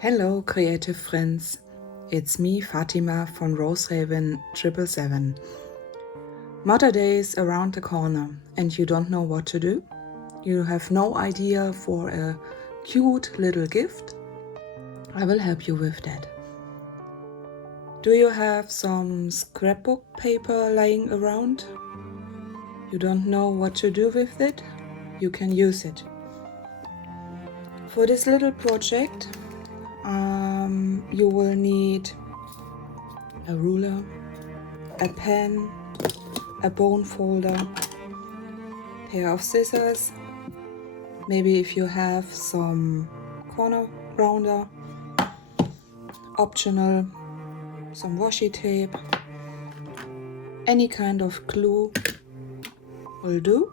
Hello creative friends, it's me Fatima von Rosehaven 777. Motherdays around the corner and you don't know what to do? You have no idea for a cute little gift? I will help you with that. Do you have some scrapbook paper lying around? You don't know what to do with it? You can use it. For this little project, you will need a ruler, a pen, a bone folder, pair of scissors, maybe if you have some corner rounder, optional, some washi tape, any kind of glue will do.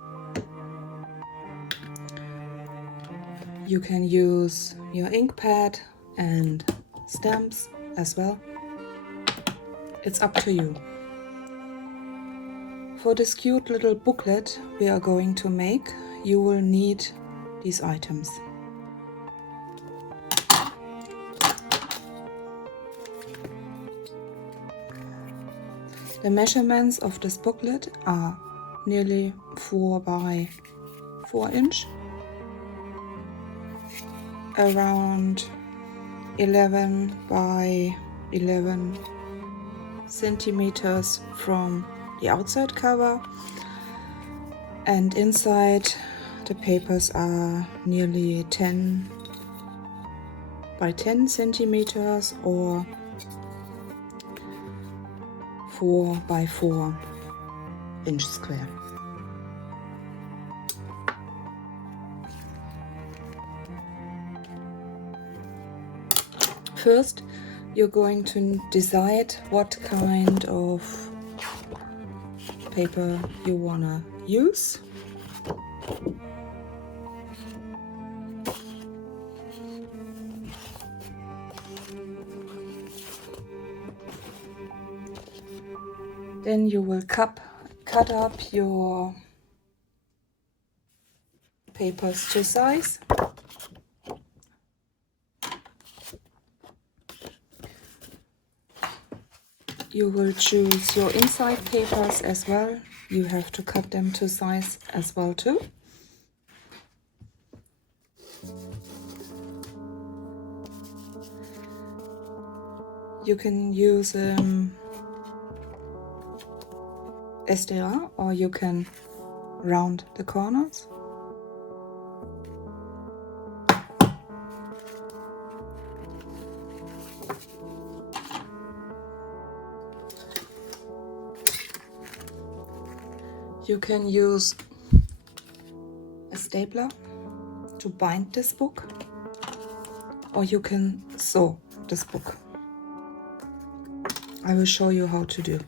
You can use your ink pad and stamps as well. It's up to you. For this cute little booklet we are going to make, you will need these items. The measurements of this booklet are nearly 4 by 4 inch, around 11 by 11 centimeters from the outside cover, and inside the papers are nearly 10 by 10 centimeters or 4 by 4 inch square. First, you're going to decide what kind of paper you wanna use. Then you will cut up your papers to size. You will choose your inside papers as well. You have to cut them to size as well too. You can use SDR or you can round the corners. You can use a stapler to bind this book, or you can sew this book. I will show you how to do.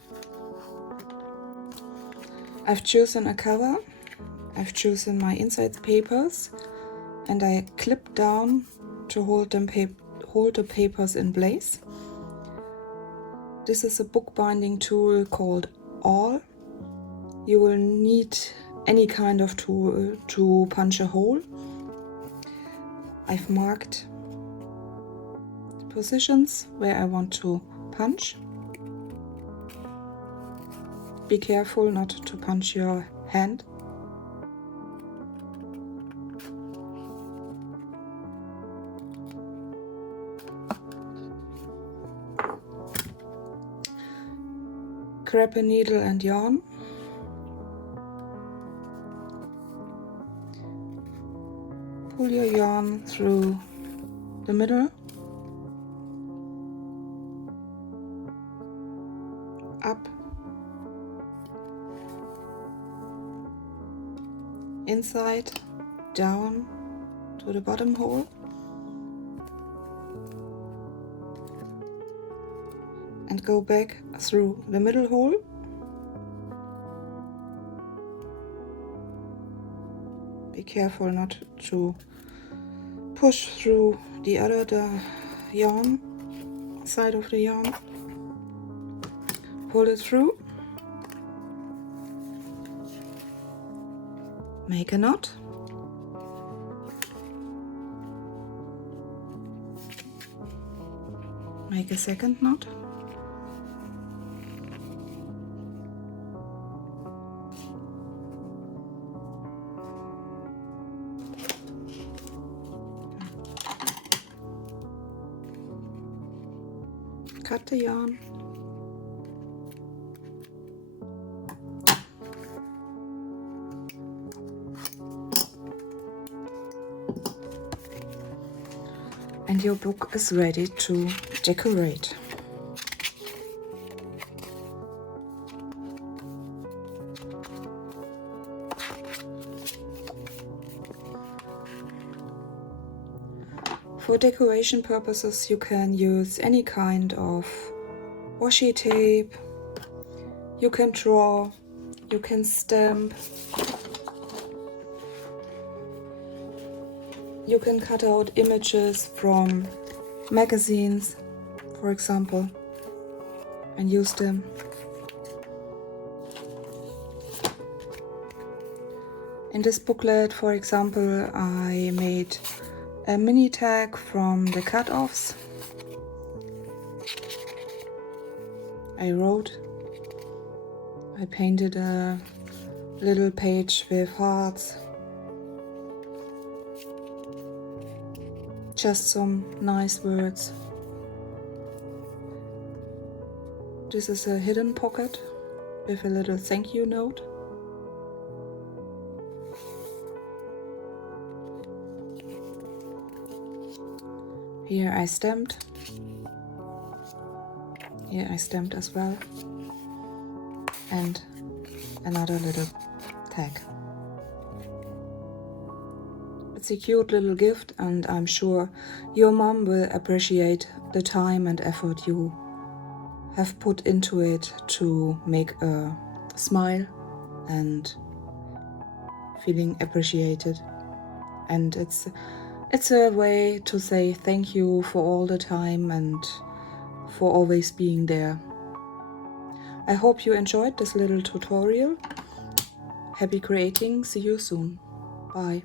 I've chosen a cover, I've chosen my inside papers, and I clip down to hold the papers in place. This is a bookbinding tool called Awl. You will need any kind of tool to punch a hole. I've marked the positions where I want to punch. Be careful not to punch your hand. Grab a needle and yarn. Pull your yarn through the middle, up, inside, down to the bottom hole, and go back through the middle hole. Be careful not to push through the yarn, side of the yarn. Pull it through. Make a knot. Make a second knot. Cut the yarn. And your book is ready to decorate. For decoration purposes, you can use any kind of washi tape, you can draw, you can stamp, you can cut out images from magazines, for example, and use them. In this booklet, for example, I made a mini tag from the cut-offs. I wrote, I painted a little page with hearts. Just some nice words. This is a hidden pocket with a little thank you note. Here I stamped. Here I stamped as well. And another little tag. It's a cute little gift, and I'm sure your mom will appreciate the time and effort you have put into it to make a smile and feeling appreciated. And it's a way to say thank you for all the time and for always being there. I hope you enjoyed this little tutorial. Happy creating. See you soon. Bye.